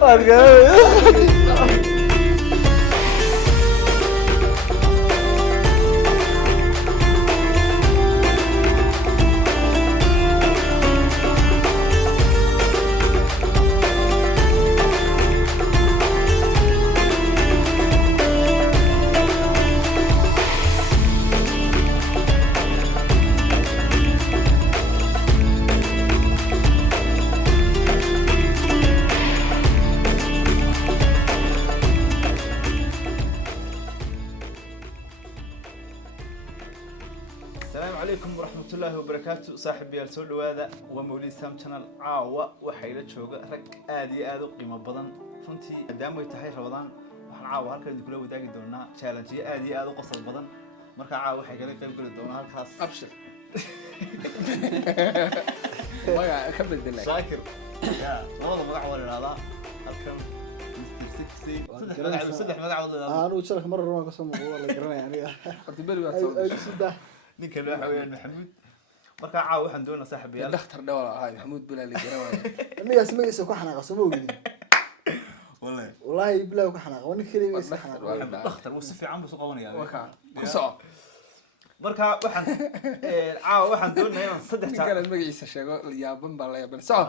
قدام السلام عليكم ورحمة الله وبركاته. صاحبي السول هذا ومولي سام channel عاوة وحيلة شوقة رك آدي آدو قيمة بدن فنتي دامو يتحي رمضان وحن عاوة هالكلام كله وداقي دونا challenge آدي آدو قصر بدن مركا عاوة حيقالي قيم كله دونا هالخاص أبشر ما كمل دلك شاكر يا والله ما عوض هذا هالكلام صدح ما عوض هذا أنا وشرك مرة ما قسم والله قرنا يعني ninka loo xawiyay maxamuud marka caaw waxaan doonaa saaxiibayaal dhakhtar dhawaa ahay maxamuud bilaal garawaa aniga ismagaysa ku xanaaqo soo moogin wallahi bilaal ku xanaaqo nin kaliya is xanaaqo dhakhtar uu si fiican buu soo qabanayaa waka ku soo marka waxaan caaw waxaan doonayaa inaan saddex jaan magaciisa sheego yaaban baa la yaaban soo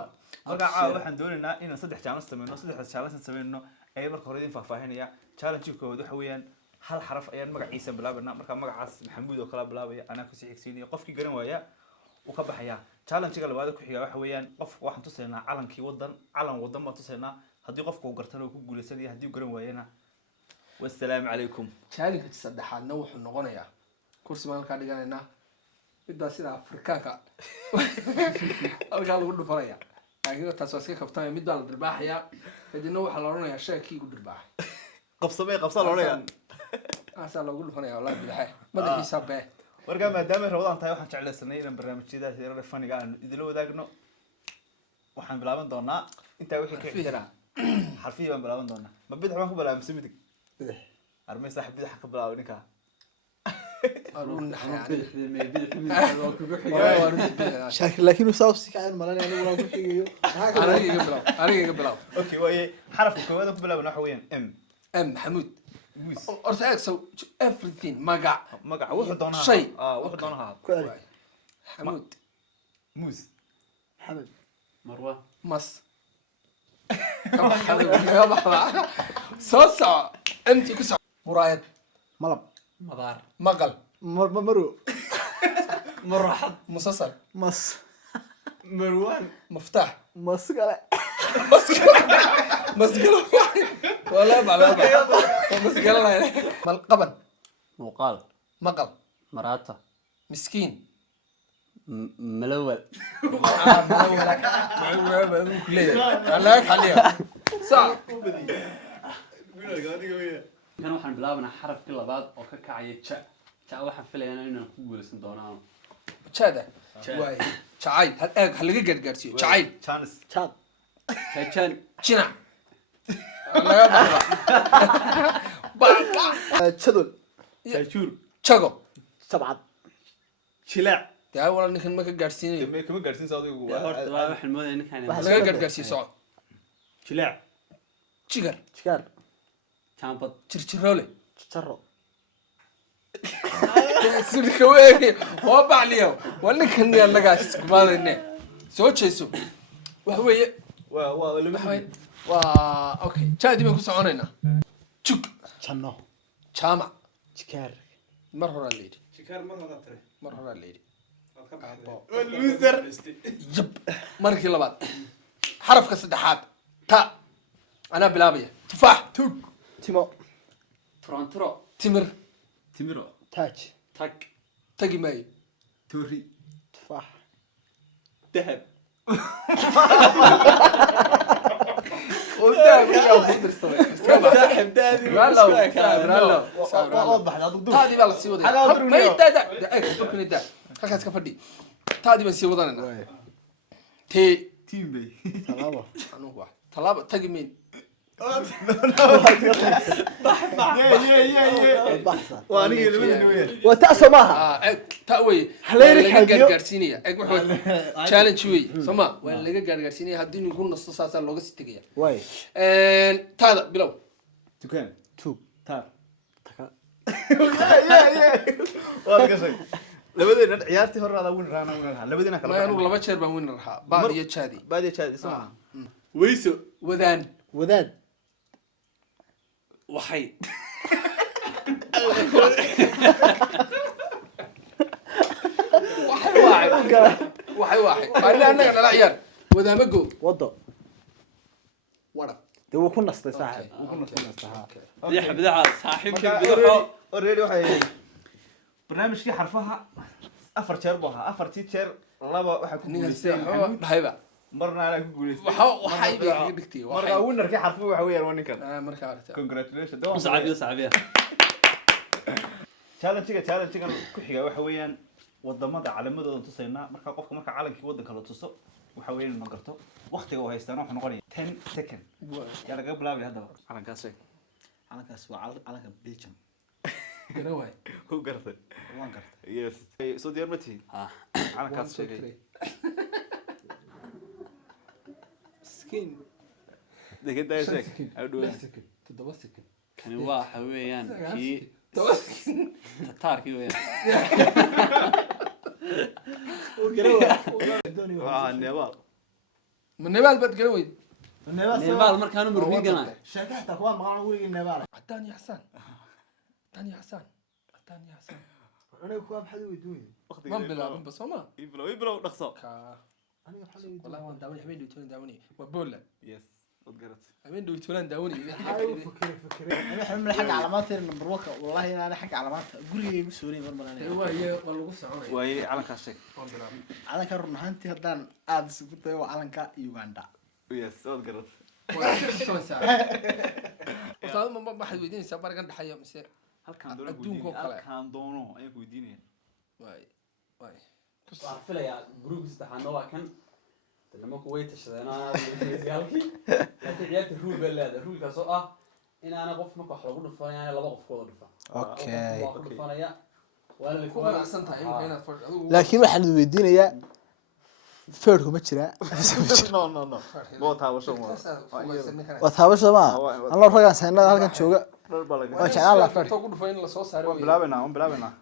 marka caaw waxaan doonaynaa inaan saddex jaan sameeyno saddex challenge sameeyno ay marka hore idin faahfaahinaya challenge-koodu waxa weeyaan hal xaraf ayaan magaciisa bilaabana marka magacaas maxamuud oo kala bilaabaya ana ku sii xigsiinay qofkii garan waaya uu ka baxaya challenge-ga labaad ku xiga waxa weeyaan qof waxaan tusaynaa calankii calan wadan ma tusaynaa hadii qofku uu gartana uu ku guuleysanayo hadii garan waayana wassalaamu calaykum challenge saddexaadna wuxuu noqonayaa kursi maalka dhiganayna midba sida Afrikaanka halka lagu dhufanaya laakiin taas waa iska kabtamay mid baa la dirbaaxaya kadibna waxa la oranayaa sheekii ku dirbaaxay qabsa la oranayaa أصلا لو أقول فني والله بالحي ما أدري حسابه. ورجع ما دام رمضان تاي واحد شعله سنين من برنامج كذا يصير فني قاعد يدلوا ذاقنا وحن بلعبن دونا أنت وين كذا حرفيا بلعبن دونا ما بدي حبانكم بلعب مسميتك. أرمي صاحب بدي حكي بلعب نكا. شكل لكنه صوصي كائن ملاني أنا ولا كل شيء. أنا قبل. أوكي وهي حرف كمان بلعب نحويا M حمود. أرسل so everything مقع واحد دونها شيء واحد دونها حمود موز حمد مروة مص صوصة أنت كسر مرايد ملب مضار مقل مرو مرحب مصصل مص مروان مفتاح مسقلة مسقلة ولا بعلا مسقلة يعني ملقبا مقال مقل مراتا مسكين ملول لا حليها صح كان waxaan bilaabnaa xarafkii labaad oo ka kacaya ja waxaan filayaa inaan ku guuleysan doono jada way jacayl hal laga gargaarsiyo jacayl chance chat jacayl jina laga baqla jadol jajur jago sabcad jilac taa wala ninkan ma ka gaarsiinayo ma kama gaarsiin saadigu horta waa waxaan moodayaa ninkan laga gargaarsiyo socod jilac jigar jigar jaambad jirjiroole jaro sidii weey waa bacliyo waa ninkan yaa lagaas kumaadayne soo jeeso wax weeye waa okay jaadi baan ku soconaynaa jug janno jaama jikaar mar hore leeydi jikaar mar hore leeydi loser yab markii labaad xarafka saddexaad ta ana bilaabaya tufaax tug timo Toronto timir timiro taaj tag tagi maayo tori tufaax dahab وده يا درسته صاحب دادي واضح هذا الدور تادي بقى سي ودا حاجة أدري ما اليوم. يدا بركن دا halkaas ka fadhi taadi baan sii wadanana tee تيم بي talaabo anugu wax talaaba tagi min baxsa وانا لبدنا وياه وتأسى معها ta way Haleeri laga xabiyo. gaargaarsiinaya eeg wuxuu challenge way soma waa laga gaargaarsiinaya hadii nin ku nasto saasa looga sii tagaya واي taada bilow دكان توب تار taka وانا قصدي لبدنا عيارتي هره هذا وين رانا وين لبدنا ma anugu laba jeer baan win rahaa baad iyo jaadi بادي شاد اسمع weyso wadaan وداد waxay waxay waxay anaga dhala ciyaar wadaama go وضو wada دي وكون نستي صاحب بدع صاحبك بدحو اوريدي waxay barnaamijkii xarfaha afar jeer buu ahaa afartii jeer laba waxa ku ninka guuleystay see dhayba marna ana ku guuleystay waxay bay dhigtay marka winnerkii xarfuhu waxa weeyaan waa ninkan marka aragtay congratulations صعبيه صعبيه challenge-ga ku xiga waxa weeyaan wadamada calamadooda tusayna marka qofka marka calankii wadanka la tuso waxa weeyaan inuu garto waqtiga uu haystaan wuxuu noqonayaa 10 second yaa laga bilaabay hadaba calankaas calankaas waa calanka Belgium garaway ku gartay waan gartay yes soo diyaar ma tihiin ها calankaas sheegay skin degada sheeg adoo toddoba second كان واحد ويان كي تتاركي ويان neebal ma nebaal baad garaway نيبال مركانو مربيقنا شاكحتك كوان مقانا ولي النبالة عدان يا حسان عدان يا حسان عدان يا حسان أنا كوان بحد ويدوني ما بلا بس هما يبلو dhaqso أنا بحد ويدوني والله وان داوني حبين دوتون داوني وبولا yes wad garat حبين دوتون داوني فكري أنا حمل حق علامات النمبر وكا والله أنا حق علامات قولي مسؤولين مرمى أنا هو هي والله سعودي way calankaas sheeg على كرر نهانتي هدان آدس كنت هو على كا يوغندا yes wad garat وصار ما حد ويدين سافر كان دحيا مسير halkaan doono adduunka oo kale. halkaan doono ayaan ku weydiinaya واي واي waxaan filayaa group saddexaadna waa kan lama ku weytashadeen halkii laakiin ciyaarta rule baa leedahay rulekaas oo ah in aana qof marka wax lagu dhufanayaan laba qof kooda dhufan Okay. waa ku dhufanaya waana la ku qanacsan tahay inaad adigu laakiin waxaan weydiinayaa feerku ma jiraa no boo taabasho ma waa taabasho ma aan la ragaan saynada halkan jooga dhar baa laga waa jeclaan la feer ku dhufay in la soo saaro waan bilaabaynaa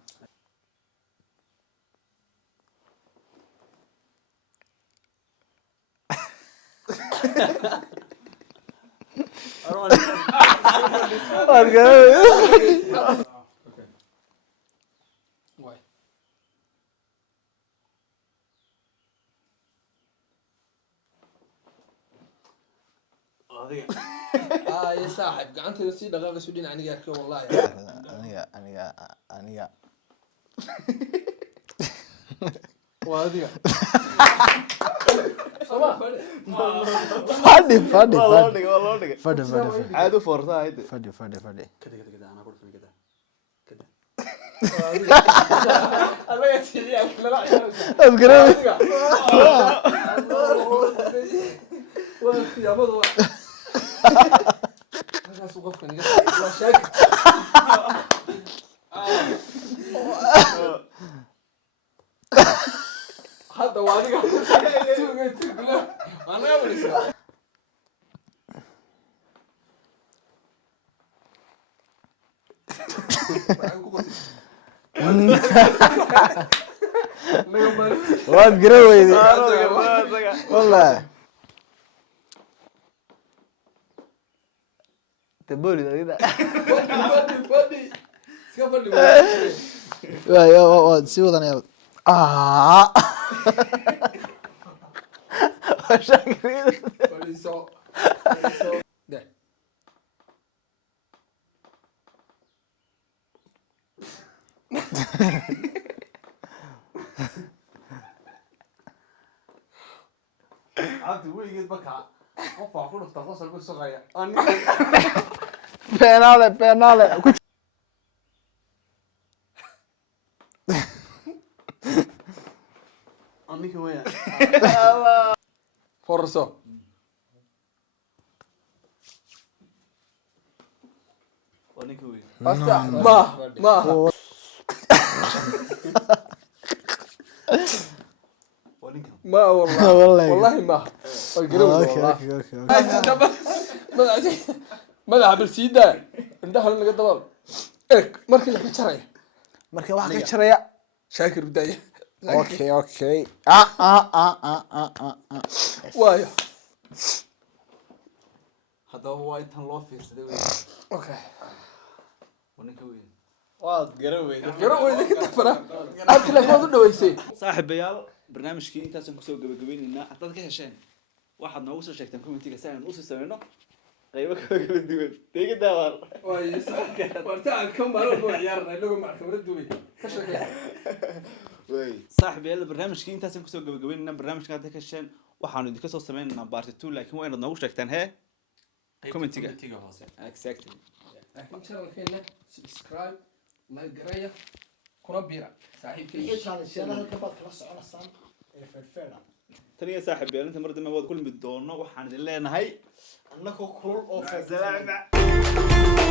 waad garay واي يا صاحب قعنت نسي دقائق سودين عني ياك والله aniga وهذه صباح fadhi waa loo dhigay fadhi aad u foortaa hayde fadhi كده كده انا اقول في كده كده الله يسيئك لا لا waad garay يا مضوع هذا سوق فني لا شك هذا وادي تقول انا يا ولد waad garay weydi والله تبولي ده فادي سكفر waad sii wadanaya فادي سو ده عبد weligeed baka qof waa ku dhufta qosol ku sugaya Penale. ninka weya forso waa ninka weyn hasta ma waa ninka ما والله ما ماذا عبر سيدا ندخل لنا قدام إيه مركز لك شرعي marka wax ka jaraya شاكر بداية okay وايا haddaba waa intan loo fiirsaday wey اوكي waa ninka weyn waad garaweyda قرأوا إذا كنت فرا أنت لك ما ضد ويسي saaxiibayaal barnaamijkii intaasaan kusoo gabagabaynaynaa haddaad ka hesheen waxaad noogu soo sheegtaan commentiga si aan usii sameyno qaybo kala duwan deega daawar وايا وارتاع كم بارو بو عيارنا لو مع خبرة دوي كشكل saaxiibayaal barnaamijkii intaasaan kusoo gabagabaynaynaa barnaamijka haddaad ka hesheen waxaanu idinka soo sameynaynaa part 2 laakiin waa inaad noogu sheegtaan hee commentiga exactly لكن شغل فينا سبسكرايب لايك قرايه كره بيرة صاحب wixii challenge-yada halka baad kala soconaysaan ee feerfeera tan iyo saaxiibayaal inta mar dambe waad kulmi doono waxaan idin leenahay annagoo kulul oo Salaam.